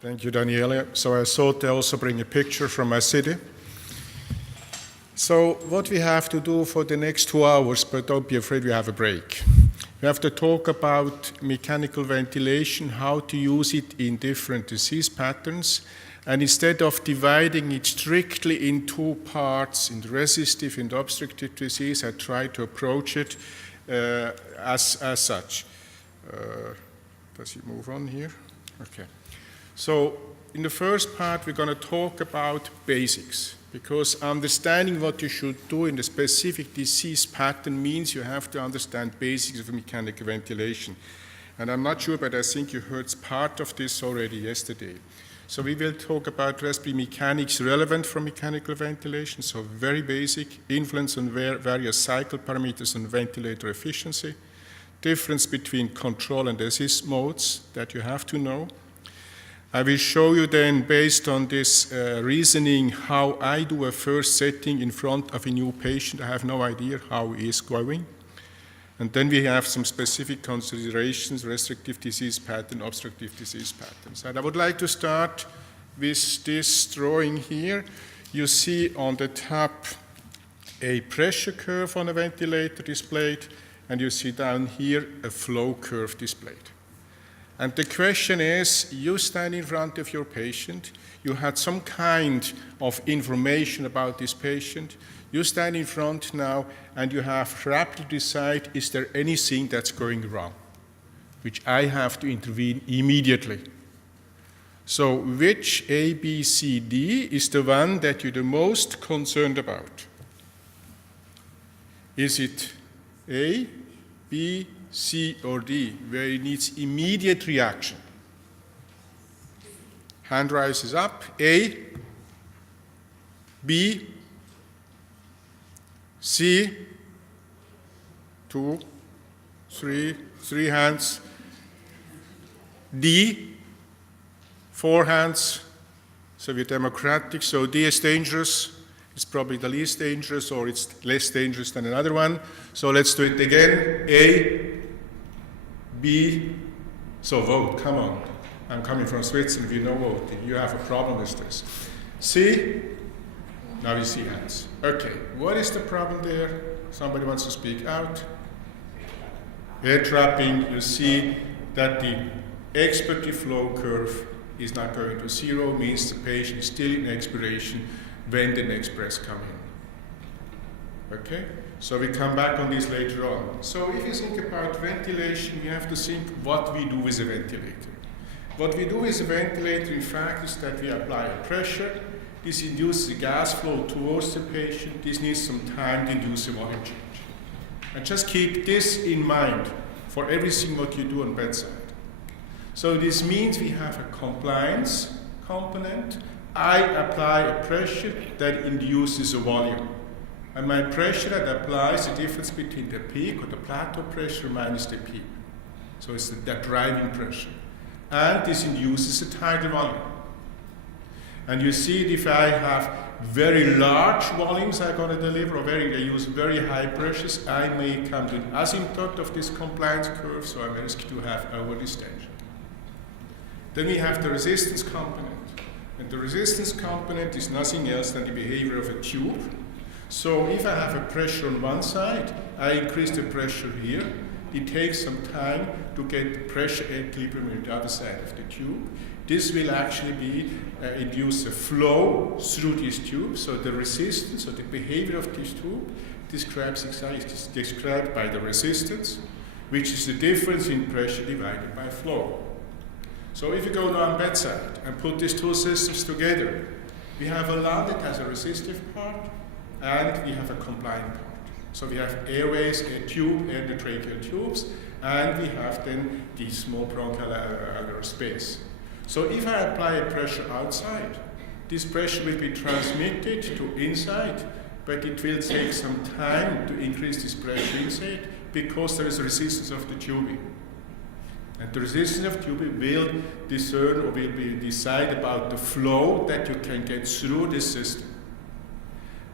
Thank you, Daniele. So I thought I also bring a picture from my city. So what we have to do for the next 2 hours, but don't be afraid, we have a break. We have to talk about mechanical ventilation, how to use it in different disease patterns. And instead of dividing it strictly in 2 parts, in resistive and obstructive disease, I try to approach it as such. Does it move on here? Okay. So in the first part, we're going to talk about basics, because understanding what you should do in the specific disease pattern means you have to understand basics of mechanical ventilation. And I'm not sure, but I think you heard part of this already yesterday. So we will talk about respiratory mechanics relevant for mechanical ventilation, so very basic, influence on various cycle parameters on ventilator efficiency, difference between control and assist modes that you have to know. I will show you then, based on this reasoning, how I do a first setting in front of a new patient. I have no idea how he is going. And then we have some specific considerations, restrictive disease pattern, obstructive disease patterns. And I would like to start with this drawing here. You see on the top a pressure curve on a ventilator displayed, and you see down here a flow curve displayed. And the question is, you stand in front of your patient, you had some kind of information about this patient, you stand in front now and you have to rapidly decide, is there anything that's going wrong, which I have to intervene immediately. So which A, B, C, D is the one that you're the most concerned about? Is it A, B, C, or D, where it needs immediate reaction? Hand rises up. A, B, C, 2, 3 hands. D, 4 hands. So we're democratic. So D is dangerous. It's probably the least dangerous, or it's less dangerous than another one. So let's do it again. A, B, so vote, come on. I'm coming from Switzerland, you know voting. You have a problem with this. C, now you see hands. Okay, what is the problem there? Somebody wants to speak out? Air trapping, you see that the expiratory flow curve is not going to 0, means the patient is still in expiration when the next breaths come in. Okay? So we come back on this later on. So if you think about ventilation, you have to think what we do with a ventilator. What we do with a ventilator, in fact, is that we apply a pressure. This induces a gas flow towards the patient. This needs some time to induce a volume change. And just keep this in mind for everything what you do on bedside. So this means we have a compliance component. I apply a pressure that induces a volume. And my pressure that applies the difference between the peak or the plateau pressure minus the PEEP. So it's that driving pressure. And this induces a tidal volume. And you see if I have very large volumes I'm going to deliver, or I use very high pressures, I may come to an asymptote of this compliance curve, so I'm risk to have overdistension. Then we have the resistance component. And the resistance component is nothing else than the behavior of a tube. So if I have a pressure on one side, I increase the pressure here. It takes some time to get the pressure equilibrium on the other side of the tube. This will actually induce a flow through this tube. So the resistance, or the behavior of this tube, is described by the resistance, which is the difference in pressure divided by flow. So if you go down bedside and put these 2 systems together, we have a lung that has a resistive part, and we have a compliant part. So we have airways, a tube, and the tracheal tubes, and we have then the small bronchoalveolar space. So if I apply a pressure outside, this pressure will be transmitted to inside, but it will take some time to increase this pressure inside because there is a resistance of the tubing. And the resistance of tubing will discern or will decide about the flow that you can get through this system.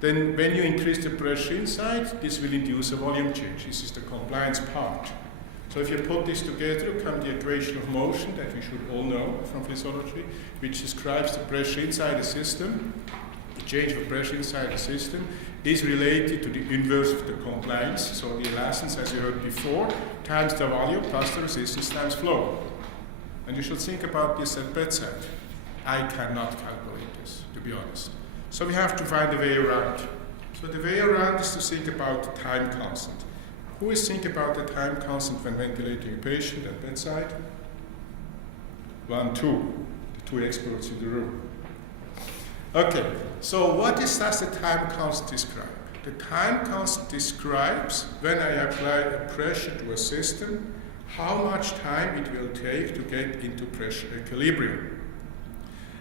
Then when you increase the pressure inside, this will induce a volume change. This is the compliance part. So if you put this together, you come to the equation of motion that we should all know from physiology, which describes the pressure inside the system. The change of pressure inside the system is related to the inverse of the compliance, so the elastance, as you heard before, times the volume plus the resistance times flow. And you should think about this at bedside. I cannot calculate this, to be honest. So we have to find a way around. So the way around is to think about the time constant. Who is thinking about the time constant when ventilating a patient at bedside? 1, 2, the two experts in the room. Okay, so what does the time constant describe? The time constant describes when I apply a pressure to a system, how much time it will take to get into pressure equilibrium.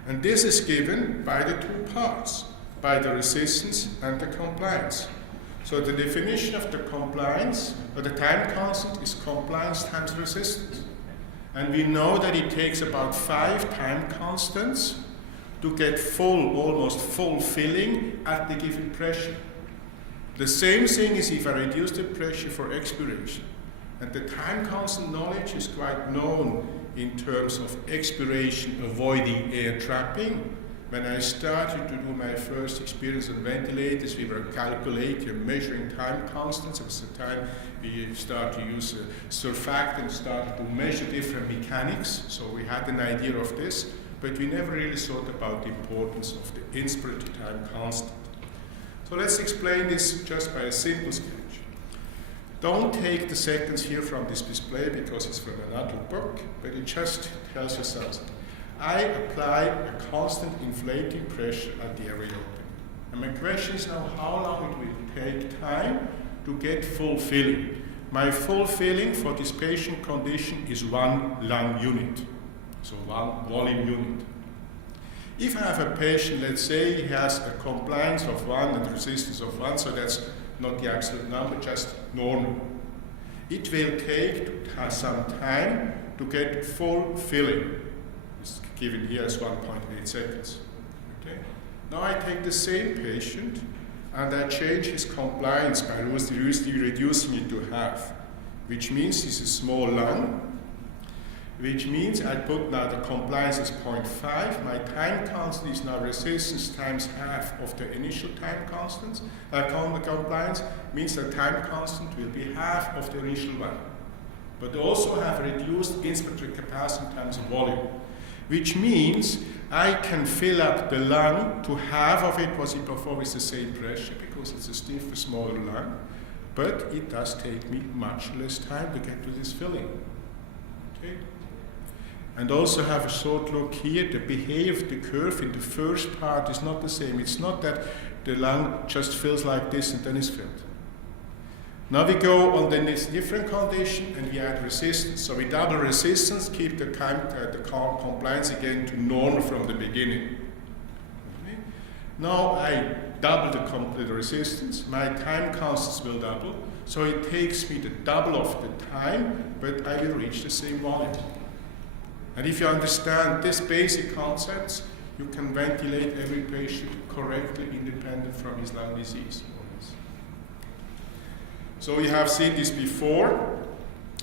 And this is given by the two parts, by the resistance and the compliance. So the definition of the compliance, or the time constant, is compliance times resistance. And we know that it takes about 5 time constants to get almost full filling at the given pressure. The same thing is if I reduce the pressure for expiration. And the time constant knowledge is quite known in terms of expiration avoiding air trapping. When I started to do my first experience on ventilators, we were calculating and measuring time constants. It was the time we started to use surfactant, started to measure different mechanics. So we had an idea of this, but we never really thought about the importance of the inspiratory time constant. So let's explain this just by a simple sketch. Don't take the seconds here from this display because it's from another book, but it just tells you something. I apply a constant inflating pressure at the airway opening. And my question is now how long it will take time to get full filling. My full filling for this patient condition is 1 lung unit, so 1 volume unit. If I have a patient, let's say he has a compliance of 1 and resistance of 1, so that's not the absolute number, just normal. It will take some time to get full filling. It's given here as 1.8 seconds. Okay? Now I take the same patient and I change his compliance by reducing it to half, which means it's a small lung, which means I put now the compliance as 0.5. My time constant is now resistance times half of the initial time constants. Compliance means the time constant will be half of the initial one. But also have reduced inspiratory capacity times volume, which means I can fill up the lung to half of it was before with the same pressure because it's a stiffer, smaller lung, but it does take me much less time to get to this filling. Okay? And also have a short look here. The behavior of the curve in the first part is not the same. It's not that the lung just fills like this and then is filled. Now we go on the next different condition and we add resistance. So we double resistance, keep the compliance again to normal from the beginning. Okay. Now I double the resistance. My time constants will double. So it takes me the double of the time, but I will reach the same volume. And if you understand these basic concepts, you can ventilate every patient correctly, independent from his lung disease. So you have seen this before.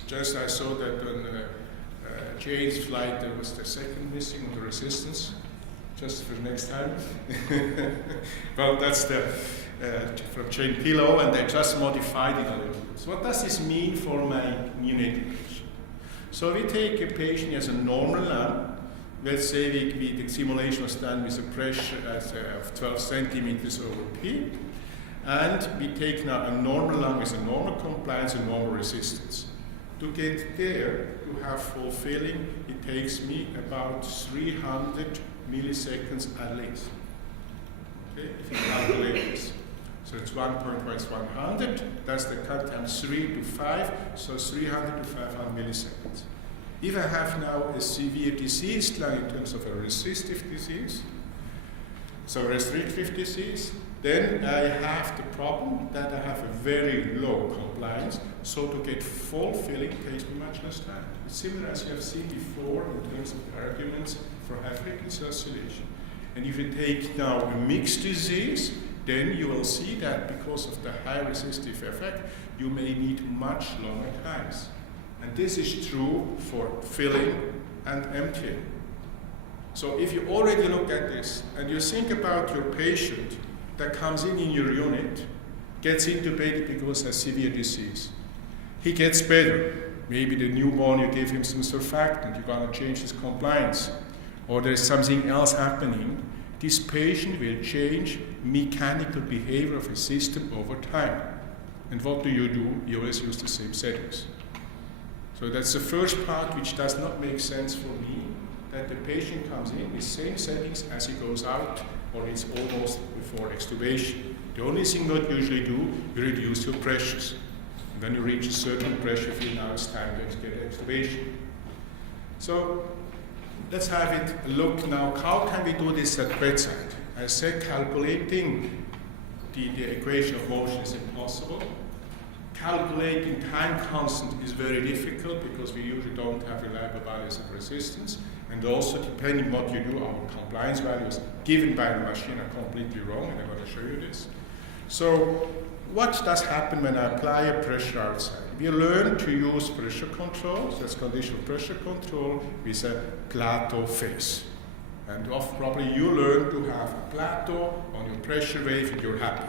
Just I saw that on Jane's flight there was the second missing on the resistance. Just for next time. Well, that's the from Jane Pillow, and they just modified it a little bit. So what does this mean for my neonatal patient? So we take a patient who has a normal lung. Let's say the simulation was done with a pressure of 12 centimeters over PEEP. And we take now a normal lung with a normal compliance and normal resistance. To get there, to have full filling, it takes me about 300 milliseconds at least. Okay, if you calculate this. So it's 100, that's the cut times 3 to 5, so 300 to 500 milliseconds. If I have now a severe disease lung in terms of a resistive disease, so restrictive disease, then I have the problem that I have a very low compliance, so to get full filling takes me much less time. It's similar as you have seen before in terms of arguments for high frequency oscillation. And if you take now a mixed disease, then you will see that because of the high resistive effect, you may need much longer times. And this is true for filling and emptying. So if you already look at this and you think about your patient that comes in your unit, gets intubated because has severe disease. He gets better. Maybe the newborn, you give him some surfactant, you're going to change his compliance. Or there's something else happening. This patient will change mechanical behavior of his system over time. And what do? You always use the same settings. So that's the first part which does not make sense for me, that the patient comes in with same settings as he goes out, or it's almost before extubation. The only thing that you usually do, you reduce your pressures. And when you reach a certain pressure field, now it's time to get extubation. So let's have it look now. How can we do this at bedside? I said calculating the equation of motion is impossible. Calculating time constant is very difficult because we usually don't have reliable values of resistance. And also, depending what you do, our compliance values given by the machine are completely wrong, and I'm going to show you this. So, what does happen when I apply a pressure outside? We learn to use pressure control, so that's conditional pressure control with a plateau phase. And probably you learn to have a plateau on your pressure wave and you're happy.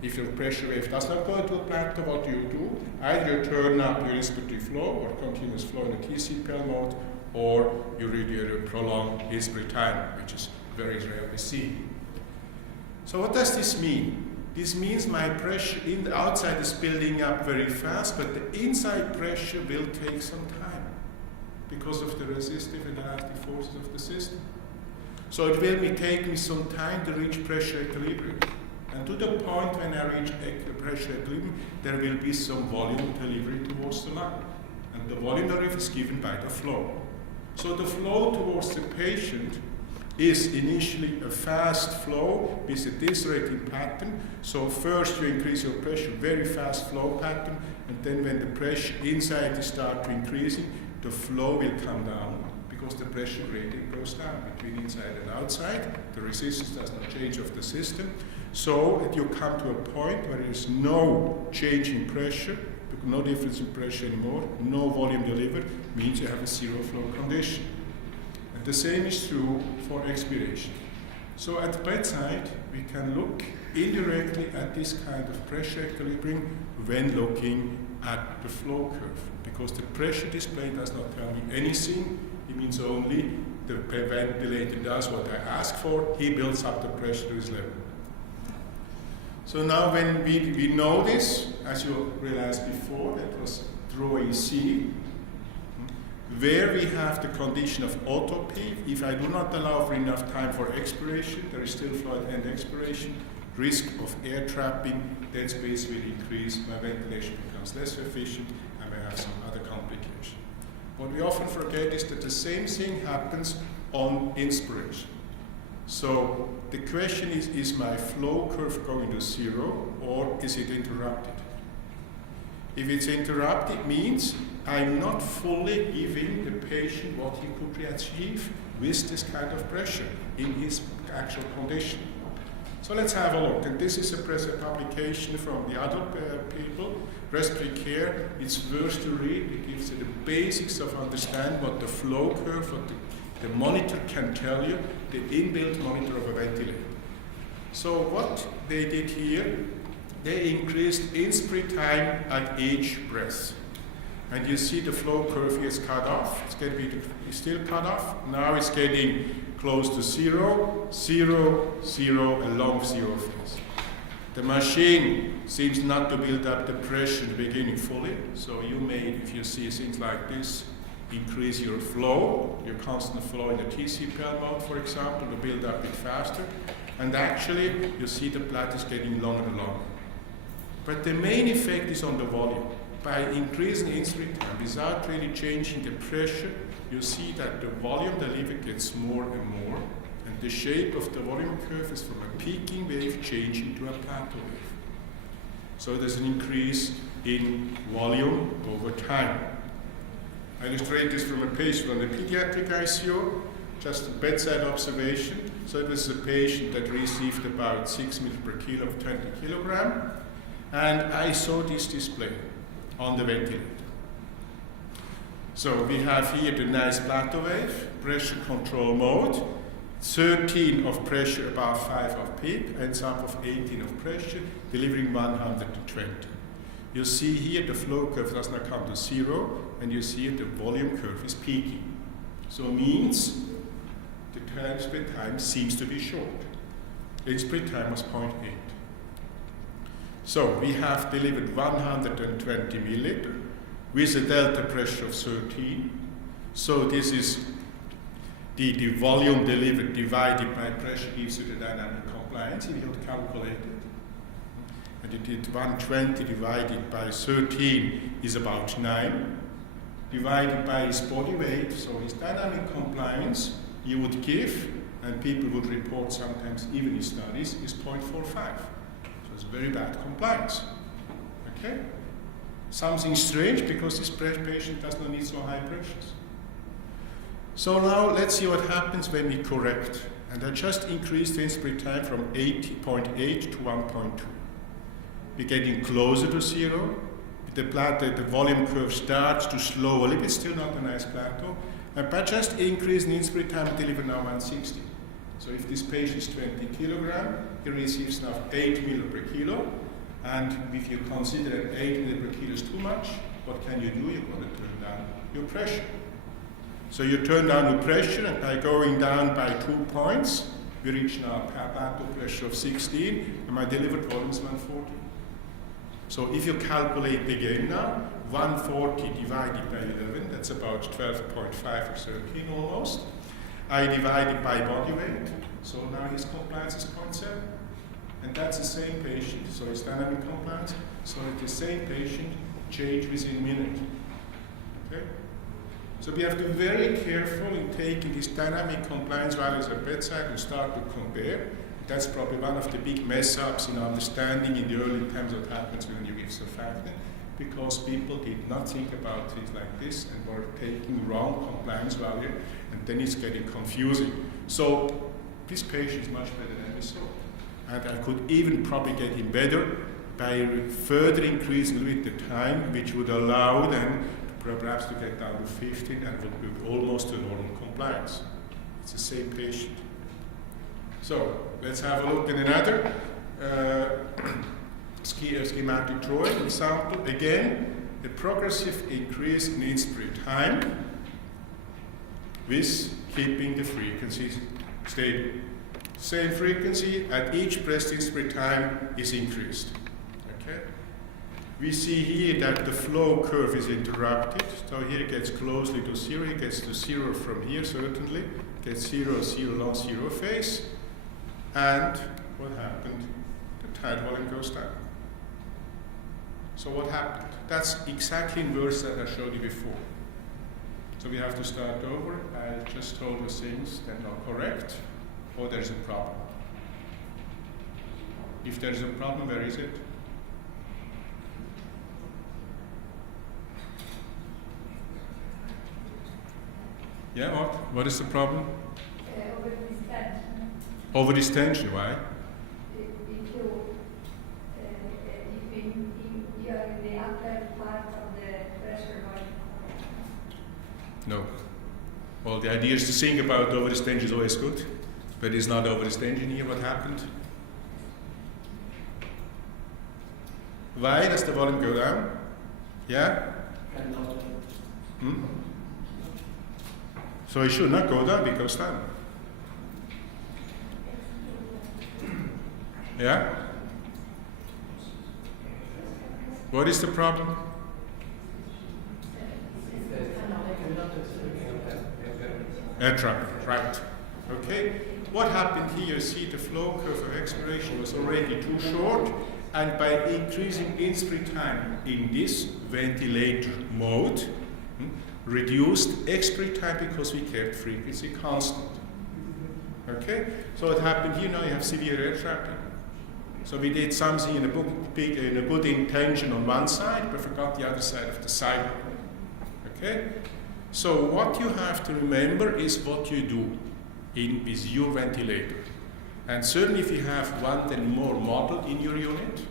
If your pressure wave does not go to a plateau, what do? Either you turn up your respiratory flow or continuous flow in the TCPL mode, or you really prolong respiratory time, which is very rarely seen. So what does this mean? This means my pressure in the outside is building up very fast, but the inside pressure will take some time because of the resistive and elastic forces of the system. So it will take me some time to reach pressure equilibrium. And to the point when I reach pressure equilibrium, there will be some volume delivery towards the lung. And the volume delivery is given by the flow. So the flow towards the patient is initially a fast flow with a decelerating pattern. So first you increase your pressure, very fast flow pattern, and then when the pressure inside starts to increasing, the flow will come down because the pressure gradient goes down between inside and outside. The resistance does not change of the system. So you come to a point where there is no change in pressure, no difference in pressure anymore, no volume delivered, means you have a zero flow condition. And the same is true for expiration. So at bedside, we can look indirectly at this kind of pressure equilibrium when looking at the flow curve, because the pressure display does not tell me anything. It means only the ventilator does what I ask for. He builds up the pressure to his level. So now when we know this, as you realized before, that was drawing C, where we have the condition of auto-PEEP. If I do not allow for enough time for expiration, there is still flow at end expiration, risk of air trapping, dead space will increase, my ventilation becomes less efficient, and I have some other complication. What we often forget is that the same thing happens on inspiration. So the question is my flow curve going to zero, or is it interrupted? If it's interrupted, it means I'm not fully giving the patient what he could achieve with this kind of pressure in his actual condition. So let's have a look. And this is a publication from the adult people. Respiratory care, it's worth to read. It gives you the basics of understand what the flow curve, what the monitor can tell you, the inbuilt monitor of a ventilator. So what they did here, they increased inspiratory time at each breath. And you see the flow curve here is cut off. It's going to be still cut off. Now it's getting close to 0, 0, 0, a long 0 phase. The machine seems not to build up the pressure in the beginning fully. So you may, if you see things like this, increase your flow, your constant flow in the TCPL mode, for example, to build up it faster. And actually, you see the plate is getting longer and longer. But the main effect is on the volume. By increasing inspiratory time without really changing the pressure, you see that the volume delivered gets more and more, and the shape of the volume curve is from a peaking wave changing to a plateau wave. So there's an increase in volume over time. I illustrate this from a patient on the pediatric ICU, just a bedside observation. So it was a patient that received about 6 ml per kilo of 20 kilogram, and I saw this display on the ventilator. So we have here the nice plateau wave, pressure control mode, 13 of pressure above 5 of PEEP, and some of 18 of pressure, delivering 120. You see here the flow curve does not come to 0, and you see the volume curve is peaking. So it means the inspirate time seems to be short. The inspirate time was 0.8. So we have delivered 120 milliliter with a delta pressure of 13. So this is the volume delivered divided by pressure gives you the dynamic compliance if you calculate it. And you did 120 divided by 13 is about 9. Divided by his body weight, so his dynamic compliance you would give, and people would report sometimes even in studies, is 0.45. So it's very bad compliance. Okay? Something strange because this patient does not need so high pressures. So now let's see what happens when we correct. And I just increased the inspirate time from 0.8 to 1.2. We're getting closer to 0. The volume curve starts to slow a little bit, still not a nice plateau. And by just increasing the inspirate time, deliver now 160. So if this patient is 20 kilogram, he receives now 8 ml per kilo. And if you consider that 8 ml per kilo is too much, what can you do? You're going to turn down your pressure. So you turn down your pressure, and by going down by 2 points, we reach now a plateau pressure of 16, and my delivered volume is 140. So if you calculate again now, 140 divided by 11, that's about 12.5 or 13 almost. I divide it by body weight, so now his compliance is 0.7. And that's the same patient, so his dynamic compliance, so that the same patient change within a minute. Okay? So we have to be very careful in taking these dynamic compliance values at bedside and start to compare. That's probably one of the big mess-ups in understanding in the early times what happens when you give surfactant, because people did not think about things like this and were taking wrong compliance value, and then it's getting confusing. So this patient is much better than we thought. And I could even probably get him better by further increasing a little bit the time, which would allow them perhaps to get down to 15 and would be almost to normal compliance. It's the same patient. So let's have a look at another schematic drawing example. Again, a progressive increase in inspirate time with keeping the frequency stable. Same frequency at each breath inspirate time is increased. Okay? We see here that the flow curve is interrupted. So here it gets closely to 0. It gets to 0 from here, certainly. It gets 0, 0, long 0 phase. And what happened? The tidal volume goes down. So what happened? That's exactly inverse that I showed you before. So we have to start over. I just told you things that are correct, or there's a problem. If there's a problem, where is it? Yeah, what? What is the problem? Over this tension. Over this tension, why? If you are in the upper part of the pressure volume. No. Well, the idea is to think about over this tension is always good, but it's not over this tension here. What happened? Why does the volume go down? Yeah? So it should not go down, it goes down. Yeah? What is the problem? Air traffic, right. Okay. What happened here? You see the flow curve of expiration was already too short, and by increasing inspirate time in this ventilator mode, reduced expirate time because we kept frequency constant. Okay? So what happened here now, you have severe air trapping. So we did something in a good intention on one side, but forgot the other side of the sidewalk. Okay? So what you have to remember is what you do with your ventilator. And certainly if you have one then more model in your unit,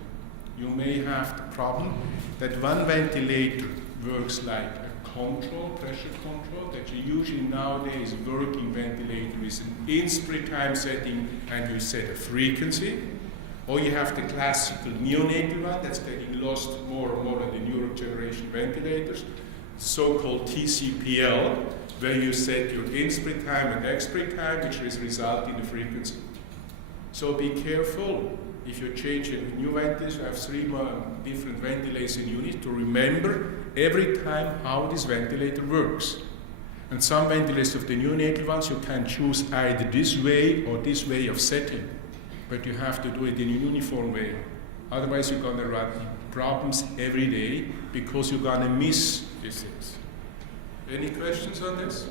you may have the problem that one ventilator works like a control, pressure control, that you usually nowadays working ventilator with an inspiratory time setting and you set a frequency. Or you have the classical neonate one that's getting lost more and more in the newer generation ventilators, so-called TCPL, where you set your inspiratory time and expiratory time, which is result in the frequency. So be careful if you change a new ventilator. You have 3 different ventilators in unit to remember every time how this ventilator works. And some ventilators of the neonatal ones you can choose either this way or this way of setting. But you have to do it in a uniform way. Otherwise, you're going to run problems every day because you're going to miss these things. Any questions on this?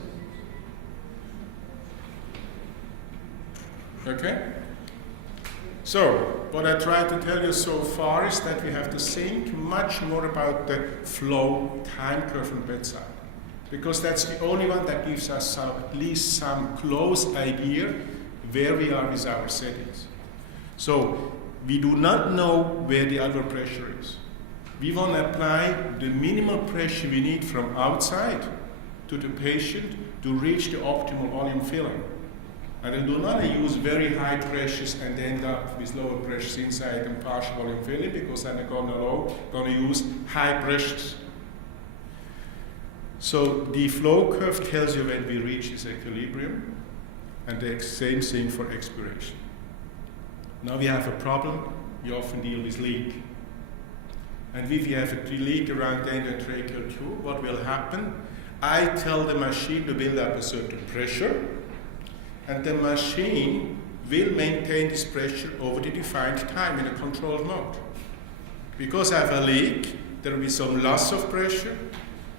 Okay? So, what I tried to tell you so far is that we have to think much more about the flow time curve on bedside. Because that's the only one that gives us at least some close idea where we are with our settings. So we do not know where the outward pressure is. We want to apply the minimal pressure we need from outside to the patient to reach the optimal volume filling. And I do not use very high pressures and end up with lower pressures inside and partial volume filling, because then I'm going to use high pressures. So the flow curve tells you when we reach this equilibrium, and the same thing for expiration. Now we have a problem, we often deal with leak. And if you have a leak around the endotracheal tube, what will happen? I tell the machine to build up a certain pressure, and the machine will maintain this pressure over the defined time in a controlled mode. Because I have a leak, there will be some loss of pressure,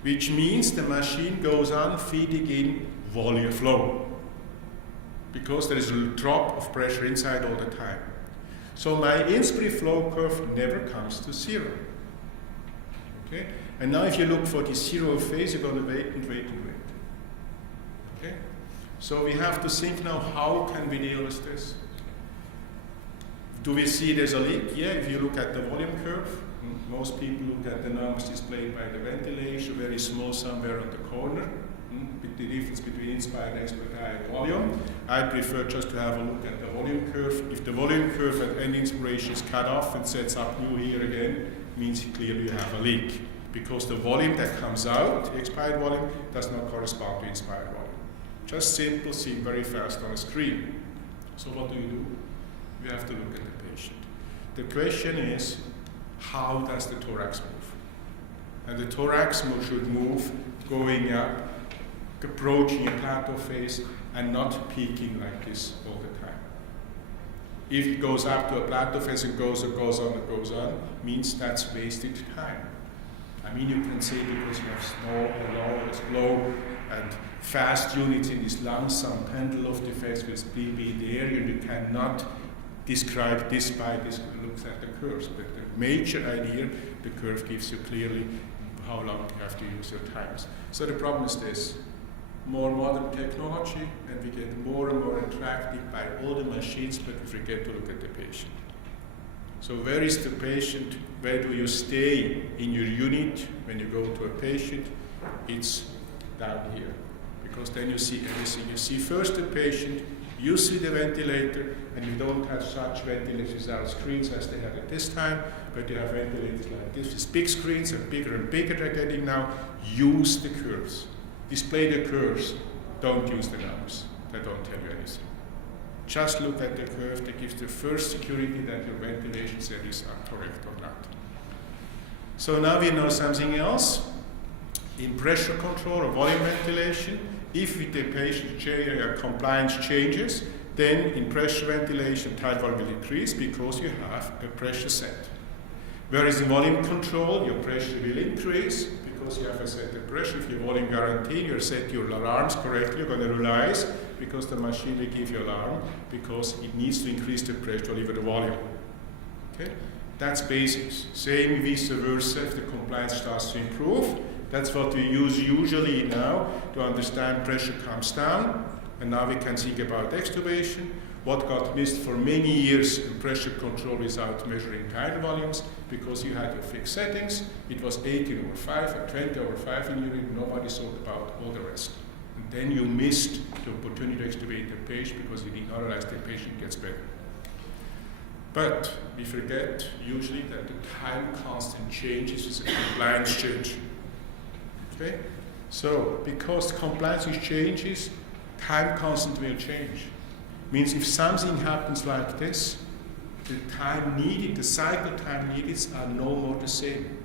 which means the machine goes on feeding in volume flow, because there is a drop of pressure inside all the time. So my inspiratory flow curve never comes to 0. Okay? And now if you look for the 0 phase, you're going to wait and wait and wait. Okay? So we have to think now, how can we deal with this? Do we see there's a leak? Yeah, if you look at the volume curve, most people look at the numbers displayed by the ventilation, very small somewhere on the corner. The difference between inspired and expired volume. I prefer just to have a look at the volume curve. If the volume curve at end inspiration is cut off and sets up new here again, means clearly you have a leak, because the volume that comes out, the expired volume, does not correspond to inspired volume. Just simple, seen very fast on a screen. So what do? We have to look at the patient. The question is, how does the thorax move? And the thorax should move going up, approaching a plateau phase, and not peaking like this all the time. If it goes up to a plateau phase and goes on, means that's wasted time. I mean, you can say because you have small, low, and fast units in this lump sum pendulum of defects with PB there, you cannot describe this by this looks at the curves. But the major idea, the curve gives you clearly how long you have to use your times. So the problem is this. More modern technology, and we get more and more attracted by all the machines, but we forget to look at the patient. So where is the patient? Where do you stay in your unit when you go to a patient? It's down here, because then you see everything. You see first the patient, you see the ventilator, and you don't have such ventilators without screens as they had at this time, but you have ventilators like this with big screens, and bigger they're getting now. Use the curves. Display the curves, don't use the numbers. They don't tell you anything. Just look at the curve that gives the first security that your ventilation settings are correct or not. So now we know something else. In pressure control or volume ventilation, if the patient compliance changes, then in pressure ventilation, tidal volume will increase because you have a pressure set. Whereas in volume control, your pressure will increase because you have a set of pressure. If you volume guarantee, you set your alarms correctly, you're going to realize, because the machine will give you alarm, because it needs to increase the pressure to deliver the volume. Okay? That's basics. Same vice versa if the compliance starts to improve. That's what we use usually now to understand pressure comes down, And now we can think about extubation. What got missed for many years in pressure control without measuring tidal volumes, because you had your fixed settings. It was 18/5 and 20/5 in urine. Nobody thought about all the rest. And then you missed the opportunity to extubate the patient because you did not realize the patient gets better. But we forget usually that the time constant changes with the compliance change. Okay? So, because compliance changes, time constant will change. Means if something happens like this, the time needed, the cycle time needed are no more the same.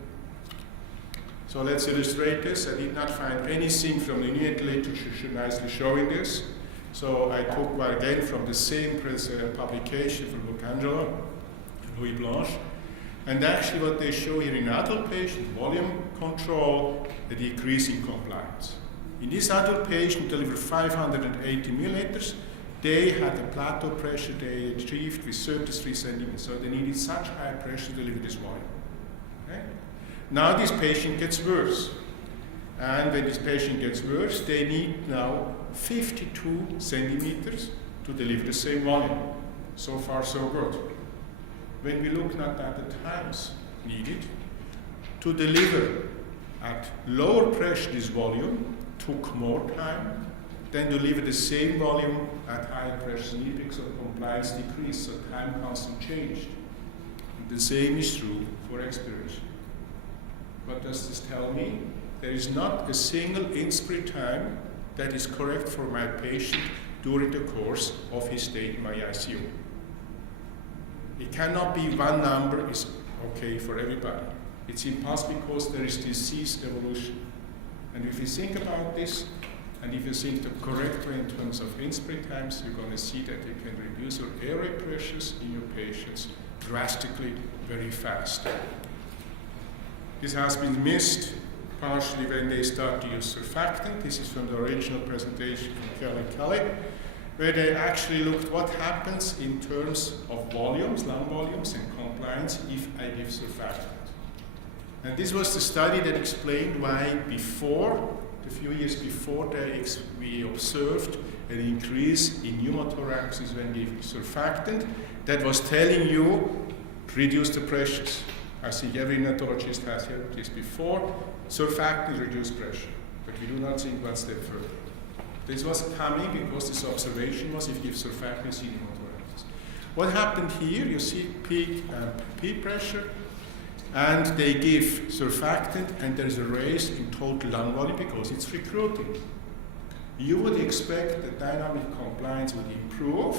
So let's illustrate this. I did not find anything from the neonate literature nicely showing this. So I took one again from the same publication from Lucangelo, Louis Blanche. And actually what they show here in adult patient, volume control, a decrease in compliance. In this adult patient delivered 580 milliliters. They had a plateau pressure they achieved with 33 centimeters. So they needed such high pressure to deliver this volume. Okay? Now this patient gets worse. And when this patient gets worse, they need now 52 centimeters to deliver the same volume. So far, so good. When we look at the times needed to deliver at lower pressure this volume took more time than to deliver the same volume at higher pressure needed because of compliance decreased, so time constant changed. And the same is true for expiration. What does this tell me? There is not a single inspiratory time that is correct for my patient during the course of his stay in my ICU. It cannot be one number is okay for everybody. It's impossible because there is disease evolution. And if you think about this, and if you think the correct way in terms of inspiratory times, you're going to see that you can reduce your airway pressures in your patients drastically very fast. This has been missed partially when they start to use surfactant. This is from the original presentation from Kelly, where they actually looked what happens in terms of volumes, lung volumes, and compliance if I give surfactant. And this was the study that explained why before, a few years before, we observed an increase in pneumothoraxis when giving surfactant that was telling you reduce the pressures. I think every neonatologist has heard this before. Surfactant reduce pressure, but we do not think one step further. This was coming because this observation was if you give surfactant, you see pneumothoraxis. What happened here? You see peak and PEEP pressure, and they give surfactant, and there is a raise in total lung volume because it's recruiting. You would expect that dynamic compliance would improve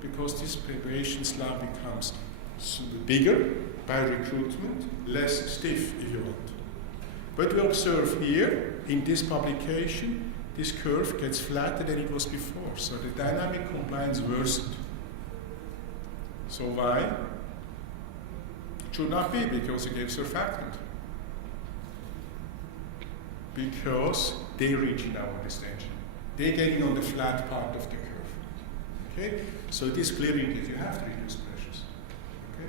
because this patient's lung becomes bigger by recruitment, less stiff if you want. But we observe here in this publication, this curve gets flatter than it was before. So the dynamic compliance worsened. So why? It should not be because you gave surfactant. Because they reach now on this tension. They're getting on the flat part of the curve. Okay? So this clearly indicates you have to reduce pressures. Okay?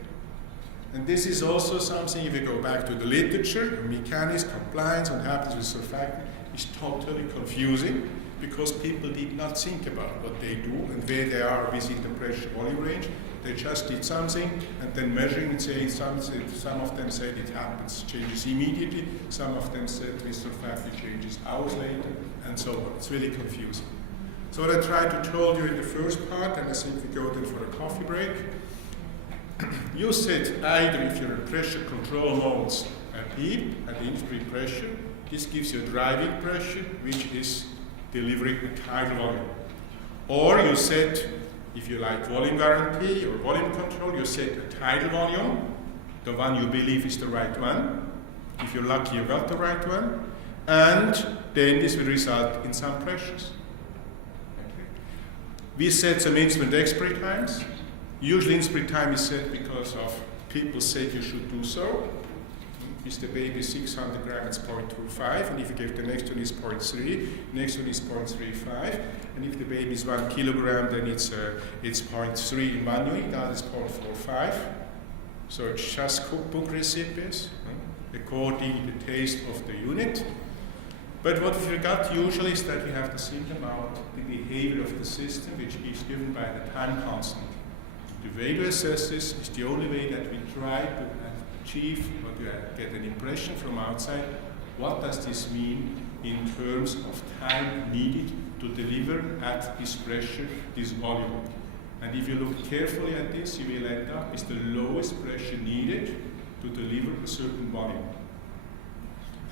And this is also something, if you go back to the literature, the mechanics, compliance, what happens with surfactant is totally confusing because people did not think about what they do and where they are within the pressure volume range. They just did something and then measuring and saying something. Some of them said it happens, changes immediately. Some of them said with surfactant changes hours later, and so on. It's really confusing. So what I tried to tell you in the first part, and I think we go then for a coffee break. You said either if you're in pressure control modes at PEEP, at the inspiratory pressure, this gives you a driving pressure, which is delivering a tidal volume. Or you set, if you like volume guarantee or volume control, you set a tidal volume, the one you believe is the right one. If you're lucky, you got the right one. And then this will result in some pressures. Okay. We set some instrument expiry times. Usually inspiratory time is set because of people said you should do so. If the baby is 600 grams, it's 0.25, and if you give the next one is 0.3, next one is 0.35, and if the baby is 1 kilogram, then it's 0.3 in 1 unit, that is 0.45. So it's just cookbook recipes according to the taste of the unit. But what we forgot usually is that we have to think about the behavior of the system, which is given by the time constant. The way to assess this is the only way that we try to achieve or to get an impression from outside. What does this mean in terms of time needed to deliver at this pressure, this volume? And if you look carefully at this, you will end up with the lowest pressure needed to deliver a certain volume.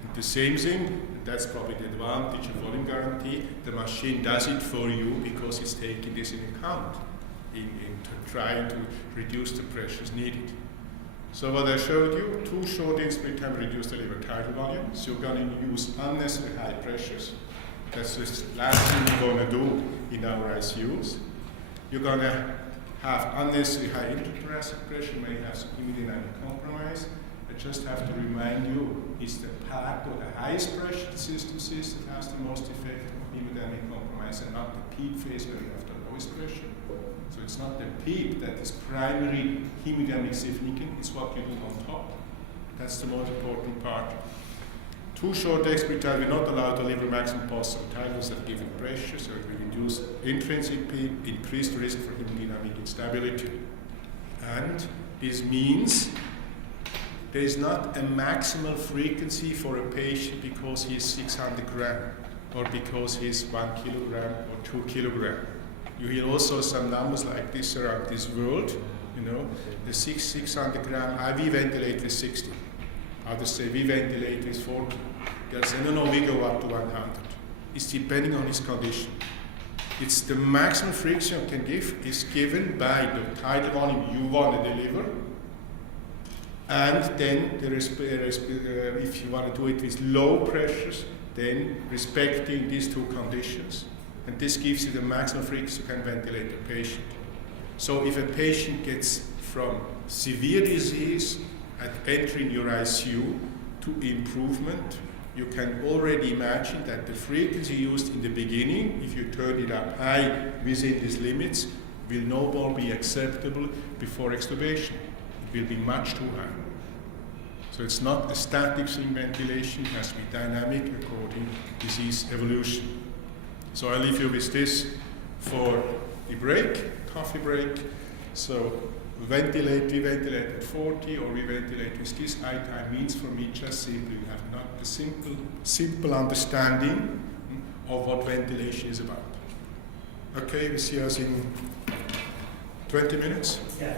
And the same thing, and that's probably the advantage of volume guarantee, the machine does it for you because it's taking this in account in trying to reduce the pressures needed. So what I showed you, 2 short inspiratory time reduce delivered tidal volume. So you're going to use unnecessary high pressures. That's the last thing we're going to do in our ICUs. You're going to have unnecessary high intrathoracic pressure, you may have some hemodynamic compromise. I just have to remind you, it's the PAC or the highest pressure system that has the most effect on hemodynamic compromise and not the PEEP phase where you have the lowest pressure. So it's not the PEEP that is primary hemodynamic significant, it's what you do on top. That's the most important part. 2 short expiratory time, we're not allowed to deliver maximum possible tidals at given pressure, so it will reduce intrinsic PEEP, increase the risk for hemodynamic instability. And this means there is not a maximal frequency for a patient because he is 600 gram or because he is 1 kilogram or 2 kilogram. You hear also some numbers like this around this world, the 600 gram, we ventilate with 60. Others say we ventilate with 40. They'll say, no, we go up to 100. It's depending on his condition. It's the maximum frequency you can give is given by the tidal volume you want to deliver, and then if you want to do it with low pressures, then respecting these 2 conditions. And this gives you the maximum frequency you can ventilate the patient. So if a patient gets from severe disease at entering your ICU to improvement, you can already imagine that the frequency used in the beginning, if you turn it up high within these limits, will no more be acceptable before extubation. It will be much too high. So it's not a static thing, ventilation, it has to be dynamic according to disease evolution. So I leave you with this for the break, coffee break. So we ventilate at 40 or we ventilate with this high time means for me just simply you have not a simple understanding of what ventilation is about. Okay, we see us in 20 minutes. Yeah.